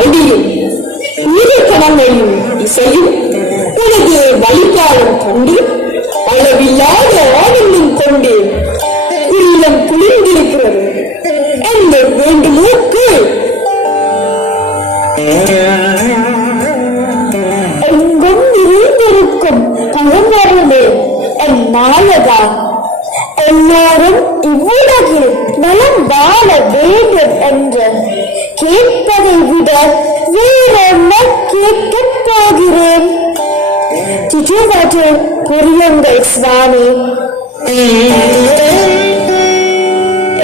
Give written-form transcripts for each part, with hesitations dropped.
ஒடியும் இரு கணங்களையும் இசையும் உனது வழிபாடும் கண்டு அளவில்லாத ஆனந்தம் கொண்டு உள்ளம் குளிர்ந்திருக்கிறது. அந்த வேண்டுமோக்கு எங்கும் நிறைந்திருக்கும் பழமரமே என் நாயகா, எல்லோரும் இவ்வுலகில் நலம் வாழ வேண்டும் என்று கேட்பதை விட வேறென்ன கேட்கப் போகிறேன்? புரியுங்கள் சுவாமி.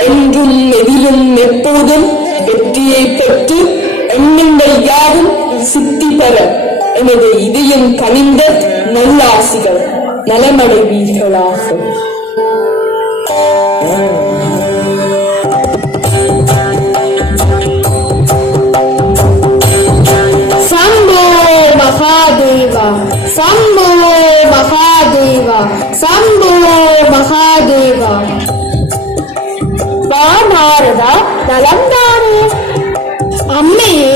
என்றும் எதிலும் எப்போதும் வெற்றியை பெற்று எண்ணங்கள் யாவும் சித்தி பெற எனது இதயம் கனிந்த நல்லாசிகள் நலமடைவீர்களாக. சம்போ மகாதேவா, சம்போ மகாதேவா, சம்போ மகாதேவா. வா நாரதா, நலம்தானே? அம்மையே,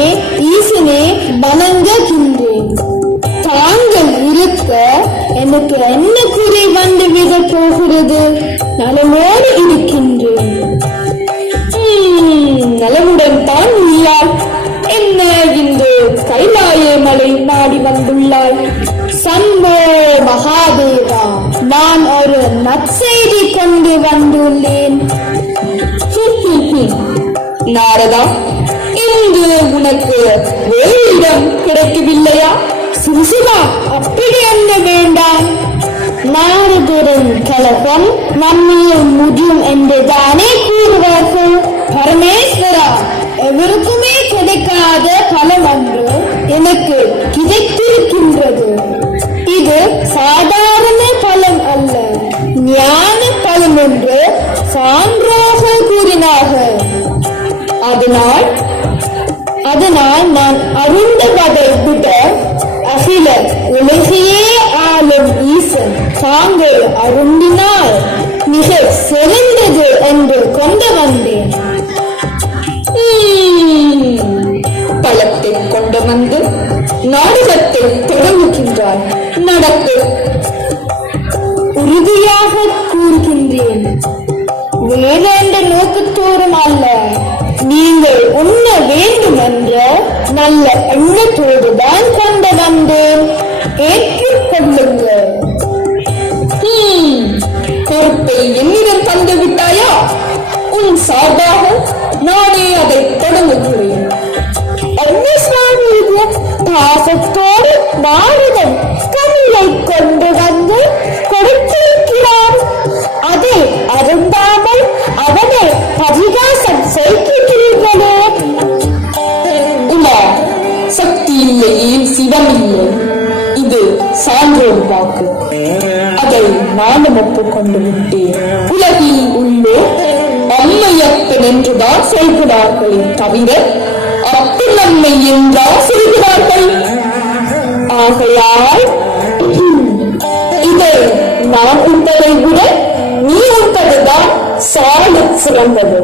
ஈசனே, வணங்குகின்றேன். தாங்கள் இருக்க எனக்கு என்ன குறை வந்து விட போகிறது? நலமோடு இருக்கின்றேன். நலமுடன் தான் உள்ளாய். என்ன இந்த கைலாய மலை நாடி வந்துள்ளாய்? சம்போ மகாதேவா, நான் ஒரு நற்செய்தி கொண்டு வந்துள்ளேன். நாரதா, இன்று உனக்கு வேறு இடம் கிடைக்கவில்லையா? சிறுசிவா, அப்படி என்ன வேண்டாம். நாரதரின் கலகம் நம்மையில் முடியும் என்றுதானே கூறுவார்கள். பரமேஸ்வரா, எவருக்குமே கிடைக்காத பலம் ஒன்று எனக்கு கிடைத்திருக்கின்றது. இது சாதாரண பலம் அல்ல, ஞான பலம் என்று சான்றோர்கள் கூறினார்கள். அதனால் நான் அருந்துவதை விட அகில உலகையே ஆளும் ஈசன் தாங்கள் அருந்தினால் மிக சிறந்தது என்று கொண்டு வந்தேன். பழத்தை கொண்டு வந்து நாடகத்தை தொடங்குகின்றார். நடப்பு உறுதியாக கூறுகின்றேன், வேறென்ற நோக்கத்தோடும் அல்ல, நீங்கள் உண்ண வேண்டும் என்ற நல்ல எண்ணத்தோடுதான் கொண்டு வந்தேன். ஏற்றுக்கொள்ளுங்கள். பொறுப்பை என்னிடம் தந்து விட்டாயா? உன் சார்பாக நானே அதை தொடங்குகிறேன். என்ன சுவாமி இது? பாசத்தோடு நாரதன் கனியை கொண்டு வந்து கொடுத்திருக்கிறார். அதை அருந்தாமல் அவனை பரிகாசம் செய்கிறீர்களே. உமா, சக்தி இல்லையே சிவம் இல்லை, இது சான்றோர் வாக்கு. அதை நானும் ஒப்புக்கொண்டு விட்டேன். உலகில் உள்ளே அம்மையப்பன் என்றுதான் சொல்கிறார்களே தவிர அப்பன் அம்மை என்றால் சொல்கிறார்கள். ஆகையால் இதை நான் உண்பதை விட நீ உண்பதுதான் சால சிறந்தது.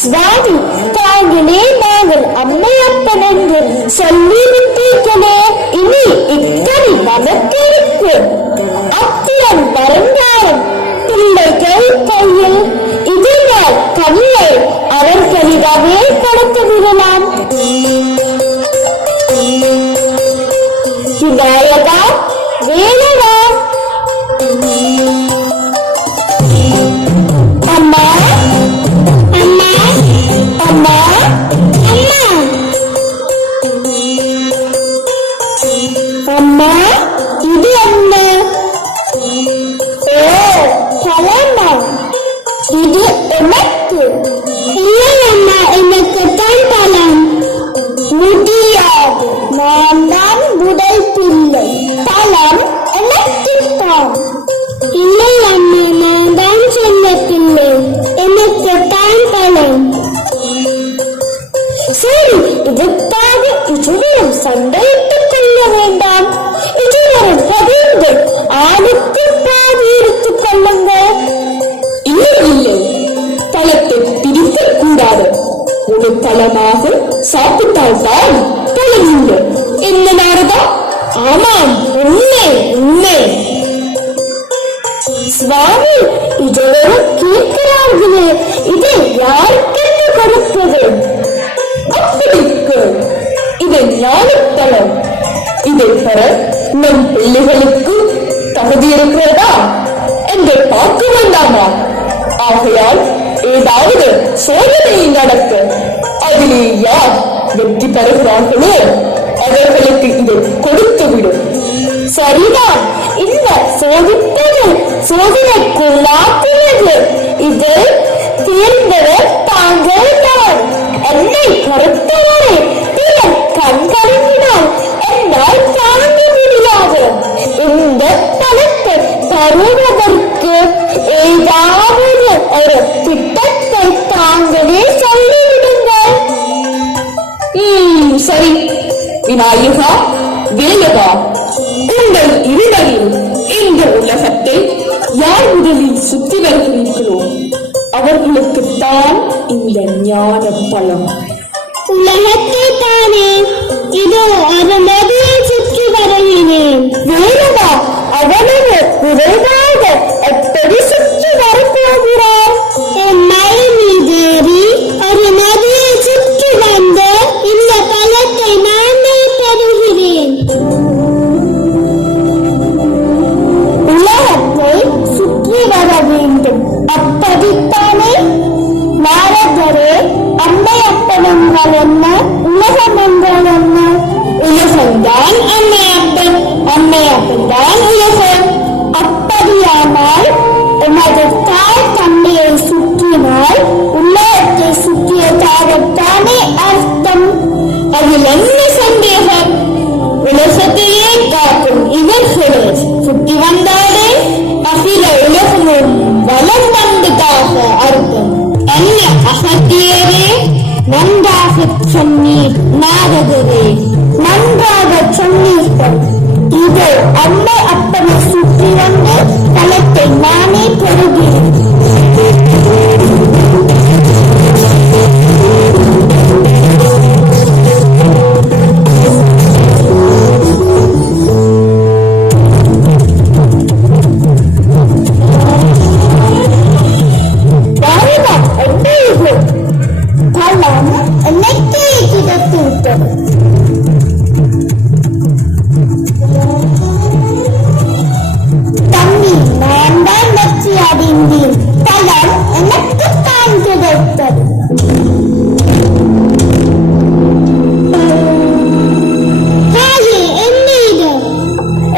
சுவாமி, தாங்களே நாங்கள் அம்மையப்பன் என்று சொல்லிவிட்டீர்களே, இனி இத்தனை நமக்கு இருக்கு. அத்திரம் வருங்காலம் பிள்ளைகள் கையில் இதனால் கவியை அவர்களிடமே கொடுத்து விடலாம். விநாயகா, வேலவா, அம்மா, அம்மா, அம்மா, அம்மா, அம்மா, இது என்ன? ஓ, பழமா? இது எனக்கு இல்லை அம்மா, எனக்கு தான் பழம். முடியாது, நான் தான் முதல் பிள்ளை. பழம் எனக்குத்தான். இல்லை அம்மா, நான் தான் செல்ல பிள்ளை, எனக்கு தான் பழம். சரி, இதுக்காக இருவரும் சண்டையிட்டுக் கொள்ள வேண்டாம். இருவரும் பதிந்து ஆளுக்கு பாதி எடுத்துக் கொள்ளுங்கள். இல்லை இல்லை, பழத்தை பிரிக்க கூடாது. ஒரு பழமாக சாப்பிட்டால் தான் பலன் உண்டு. என்ன நாரதா? ஆமாம், உண்மை உண்மை. சுவாமி, இதெல்லாம் கேட்கிறார்களே, இதை யாருக்கென்று கொடுப்பது? அப்படிக்கு இது ஞானப்பழம். இதை பெற நம் பிள்ளைகளுக்கு தகுதி இருக்கிறதா என்று பார்க்க வேண்டாமா? ஆகையால் ஏதாவது சோதனை நடக்க அதிலே யார் வெற்றி பெறுகிறார்களோ அவர்களுக்கு இதை கொடுத்து விடும். சரிதான், இந்த சோதனைக்குள்ளாக்குவது இது தீர்ந்தவர் தாங்கள் தான். என்னை பொறுத்தவரை பிறர் கண்கலங்கினால் என்னால் தாங்க முடியாது. இந்த பணத்தை தருவதற்கு ஏதாவது ஒரு திட்டத்தை தாங்களே சொல்லிவிடுங்கள். சரி விநாயகா, வேலவா, உங்கள் இருவரில் இந்த உலகத்தை யார் முதலில் சுற்றி வருகிறீர்களோ அவர்களுக்குத்தான் இந்த ஞான பழம். உலகத்தை தானே, இது ஒரு நதியை சுற்றி வருகிறேன். வேறவா, அவனது விரைவாக எப்படி சுற்றி வரப்போகிறார்? என் மலை மீதேறி ஒரு நதியை சுற்றி வந்து இந்த பழத்தை நானே தருகிறேன். உலகத்தை சுற்றி வர வேண்டும், அப்படித்தானே? நாரதரே, அம்மை அப்பன் என்றால் என்ன? உலகம் என்றால் என்ன? உலகம்தான் அம்மை அப்பன், அம்மை அப்பன் தான் உலகம். அப்படியானால் உனது தாய் தந்தையை சுற்றினால் உலகத்தை சுற்றியதாகத்தானே அர்த்தம். அதில் என்ன சந்தேகம்? உலகத்தையே காக்கும் இவர்களே சுற்றி வந்தாலே அகில உலகமும் வளம் வந்ததாக அர்த்தம். என்ன அகத்தியரே, நன்றாக சொன்னீர். நாரதரே, நன்றாக சொன்னீர்கள். இது அம்மை அப்பனை சுற்றி வந்து பழத்தை நானே பெறுகிறேன். பழம் என்னைக்கே கிடைத்து விட்டது. தம்பி, நான் தான் வெற்றி அடைந்தேன். பழம் எனக்குத்தான் கிடைத்தது. என்ன இது?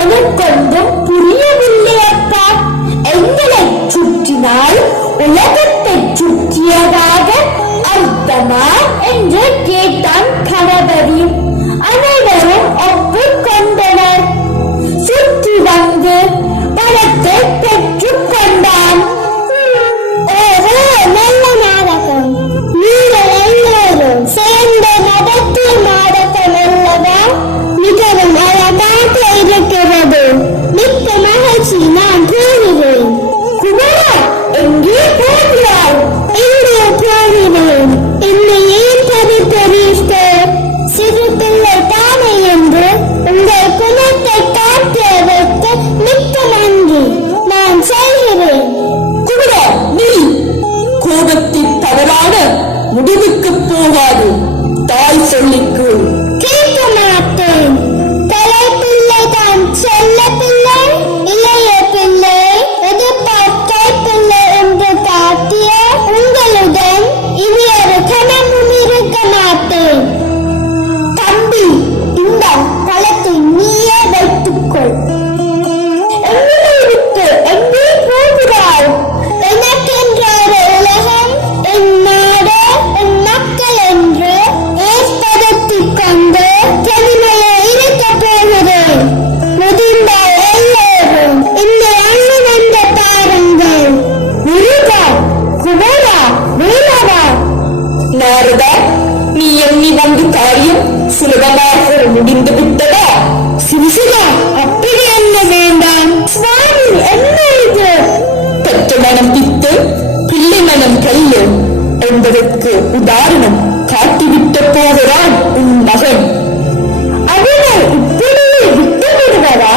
எனக்கு கொஞ்சம் புரியவில்லை அப்பா. எங்களை சுற்றினால் உலகத்தை சுற்றியதாக அர்த்தமா என்று கேட்டான் கணபதி. அனைவரும் ஒப்புக்கொண்டனர். சுற்றி வந்து பணத்தை பெற்றுக் கொண்டான். ஓஹோ, நல்ல நாடகம். நீங்கள் எல்லோரும் சேர்ந்து நடத்திய நாடகம் அல்லவா? மிகவும் அழகாக இருக்கிறது. மிக்க மகிழ்ச்சி, நான் கூறுகிறேன். குமரா, எங்கே போகிறாய்? எங்கே போகிறேன்? என்னை ஏன் தடுக்கிறீர்கள்? சிறு பிள்ளை தானே என்று உங்கள் குலத்தை காட்டிய வைத்து மிக்க நன்றி. நான் செல்கிறேன். குமரா, நீ கோபத்தில் தவறான முடிவுக்கு போகாது. தாய் சொல்லிக்கு கேட்க மாட்டேன். தலை பிள்ளை தான் செல்ல பிள்ளை, இளைய பிள்ளை, எதிர்பார்க்கை பிள்ளை என்று காட்டிய உங்களுடன் இனி ஒரு கணமும் இருக்க மாட்டேன். தம்பி, இந்த பழத்தை நீயே வைத்துக்கொள். எங்கே விட்டு எங்கே போகிறாய்? எனக்கென்ற ஒரு உலகம், என் நாடு, என் மக்கள் என்று ஏற்படுத்திக் கொண்டு தனிமையை இருக்கப் போகிறேன். முதிர்ந்தால் எல்லோரும் இந்த அண்ணன் என்ற பாருங்கள். முருகா, குமரா, வேலவா. நாரதா, நீ எண்ணி வந்து காரியம் சுலபமாக முடிந்து விட்டதா? சிவசிவா, அப்படி என்ன வேண்டாம். சுவாமி, என்ன இது? பெற்ற மனம் பித்து, பிள்ளை மனம் கல்லு என்பதற்கு உதாரணம் காட்டிவிட்ட போகிறான் உன் மகன். அவனை இப்படியே விட்டு விடுவதா?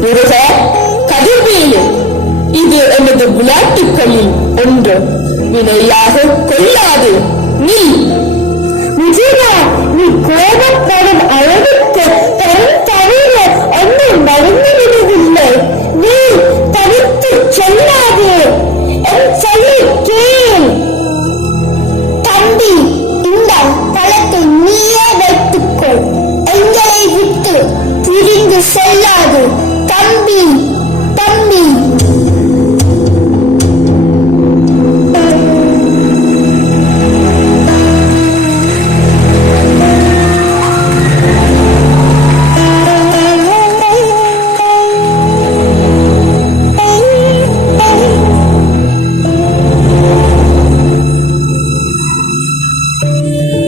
முருகா, கதிர்வேலு, இது எனது விளையாட்டுகளில் ஒன்று. வினையாக கொள்ளாது. நீ முருகா, நீ கோபப்படும் அளவுக்கு தன் தவிர ஒன்றும் மறந்து விடுவதில்லை. நீ தவிர்த்து செல்லாதே, என் சொல்லி கேள். தம்பி, இந்த பழத்தை நீயே வைத்துக்கொள். எங்களை விட்டு பிரிந்து செல்லாது. தம்பி, தம்பி.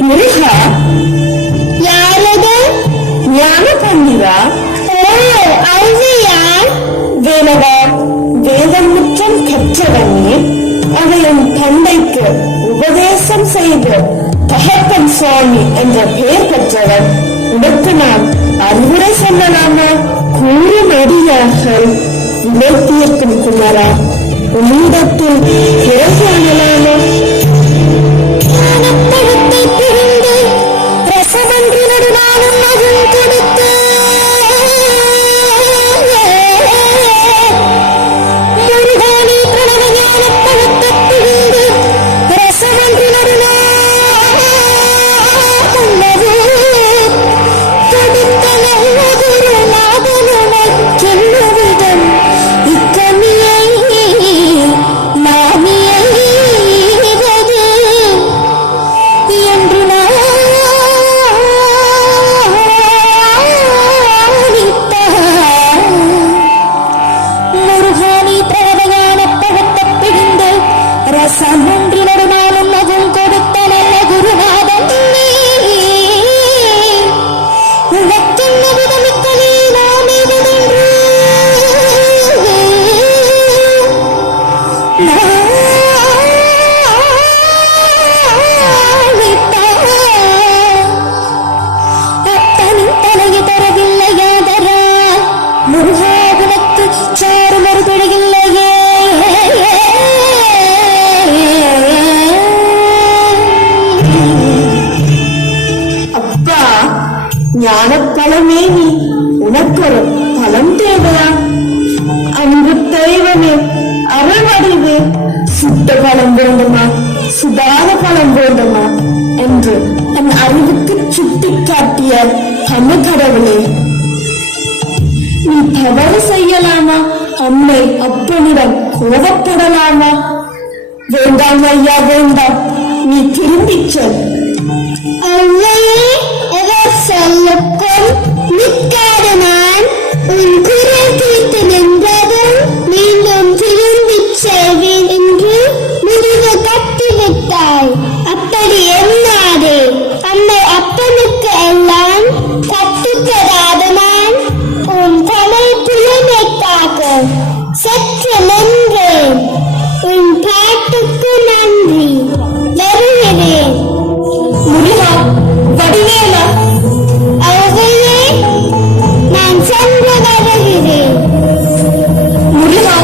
முருகா, யாரது? ஞான பண்டிதா? வேலவா, வேதம் முற்றம் கற்றவனே, அவன் தந்தைக்கு உபதேசம் செய்து தகப்பன் சுவாமி என்ற பெயர் பெற்றவன். உனக்கு நான் அறிவுரை சொல்லலாமா? கூறும் அடியார்கள் விலை தீர்க்கும் குமரா, உன்னிடத்தில் கேட்கலாமா? ஞானப்பழத்தை பிரிந்து ரசமன்றி நடுநாளும் மகன் கொடுத்து முருகானி பிரணவ ஞானப்பழத்தை பிரிந்து ரசமன்றி நடுநாள் கொடுத்த நல்லகுரு நாதனுமக்கென்னுவிதம் இக்கனியை நாமியை என்று முருகானி பிரவயான பழத்தை பிடிந்து ரசம் ஒன்றி நடுநாளும் மகன் கொடுத்த நல்ல குருநாதன் உனக்கென்ன விதமிக்கலே நாம் இதுதென்று அப்பனின் தலையை தரவில்லையாதரா முருகா, உனக்கு சாறு மறுபடியில்லையே. அப்பா, ஞானப்பழமே நீ, உனக்கு ஒரு பழம் தேவையா? அன்பு தெய்வமே, அருள்வடிவே, சுத்த பழம் வேண்டுமா, சுதார பழம் வேண்டுமா என்று என் அறிவுக்கு சுட்டிக்காட்டிய தமிழ் கடவுளே, நீ தவறு செய்யலாமா? அம்மை அப்பனிடம் கோபப்படலாமா? வேண்டாம் ஐயா, வேண்டாம். நீ திரும்பிச் செல். அவ்வையே, எவர் சொல்லுக்கும் நிற்காத நான் உன் குரல் கேட்டு நின்றதும் மீண்டும் திரும்பிச் செல்வேன் என்று முடிவு கட்டிவிட்டாய். அப்படி எண்ணாதே. அம்மை அப்பனுக்கு எல்லாம் கட்டுத்தராத நான் உன் தமிழ் புலமைக்காக சற்று நின்றேன். உன் பாட்டுக்கு நன்றி. வருகிறேன். முருகா, வடிவேலா, அவையே, நான் சென்று வருகிறேன். முருகா.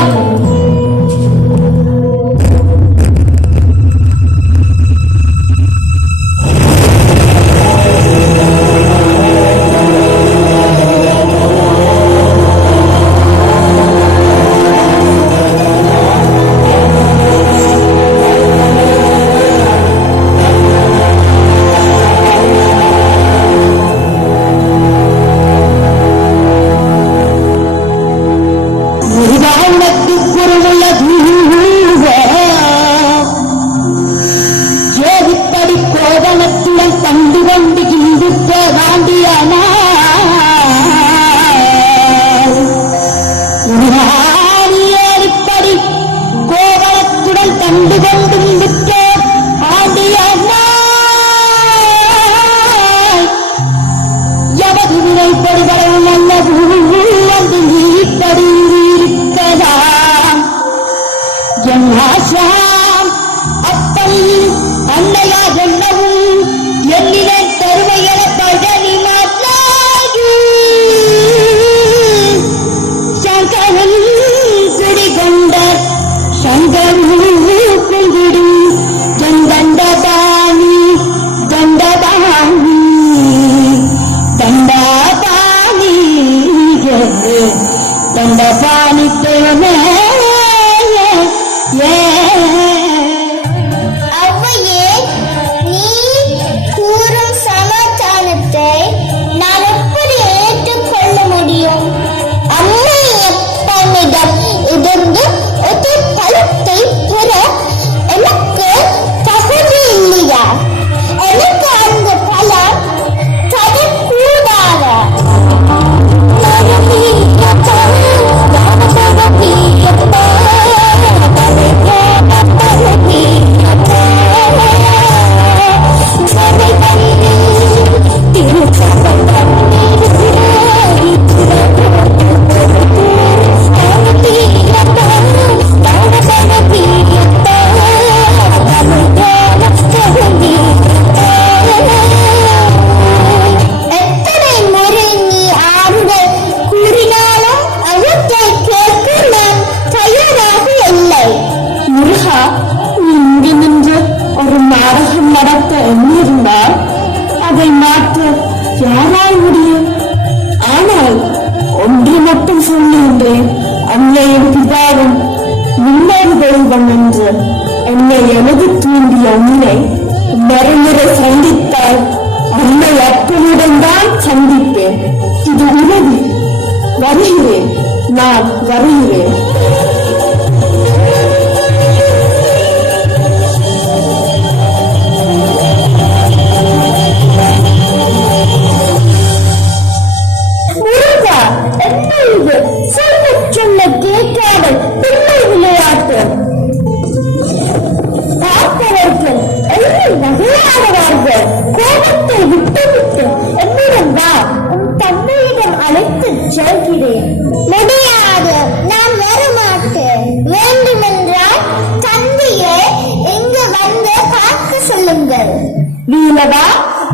நடத்த எண்ணிருந்தால் அதை மாற்ற யாரால் முடியும்? ஆனால் ஒன்று மட்டும் சொல்லுகின்றேன், அன்னையும் பிதாவும் முன்னேறு தெய்வம் என்று என்னை எழுதி தூண்டிய உன்னை மறுமுறை சந்தித்தால் அன்னை அப்பனுடன் தான் சந்திப்பேன். இது உறுதி. வருகிறேன், நான் வருகிறேன். சொல்ல கேட்காத பிள்ளை விளையாட்டு. பார்ப்பவர்கள் எல்லாம் நகையாடுவார்கள். கோபத்தை விட்டுவிட்டு என்னிடம் வா, உன் தந்தையிடம் அழைத்து செல்கிறேன். முடியாது, நான் வரமாட்டேன். வேண்டுமென்றால் தந்தையை இங்கு வந்து பார்க்க சொல்லுங்கள். நீலவா,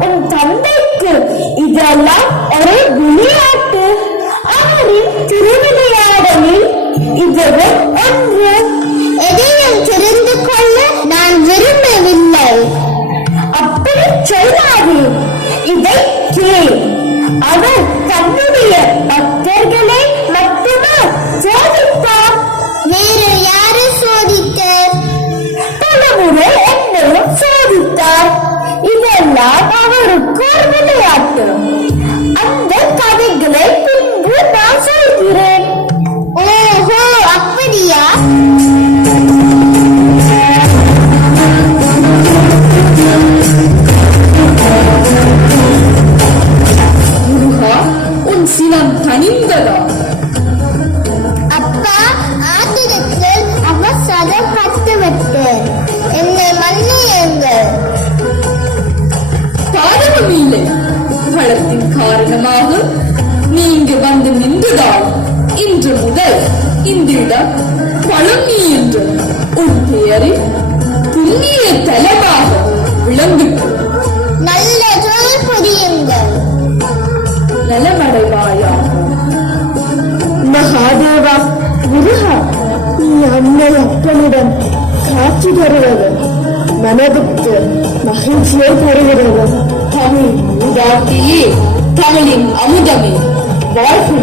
உன் தந்தைக்கு இதெல்லாம் ஒரு விளையாட்டு. அவரின் திருவிளையாடலில் இதுவும் ஒன்று. எதையும் தெரிந்து கொள்ள நான் விரும்பவில்லை. அப்படி சொல்லாது, இதை கேள். அவர் தன்னுடைய பக்தர்களை மட்டுமா சோதித்தார்? வேறு யாரை சோதித்தார்? பலமுறை என்னையும் சோதித்தார். இதெல்லாம் அவருக்கு ஒரு விளையாட்டு. அந்த கதைகளை பின்பு நான் சொல்கிறேன். ஓஹோ, அப்படியா? முருகா, உன் சினம் தனிந்ததா? அப்பா, ஆத்திரத்தில் அவசரம் பட்டுவிட்டேன். என்னை மன்னியுங்கள். காரணம் இல்லை. பலத்தின் காரணமாக நீ இங்கு வந்து நின்றதால் இன்று முதல் இந்த இடம் பழனி என்று உன் பெயரில் புண்ணிய தலமாக விளங்குகிறது. நல்ல சொல் புரியுங்கள். நலமடைவாயாக. மகாதேவா, முருகா, நீ அன்னை அப்பனிடம் காட்சி தருவது மனதுக்கு மகிழ்ச்சியை தருகிறது. தமிழ் உதாட்டியே, தமிழின் அமுதமே, வாழ்க்கை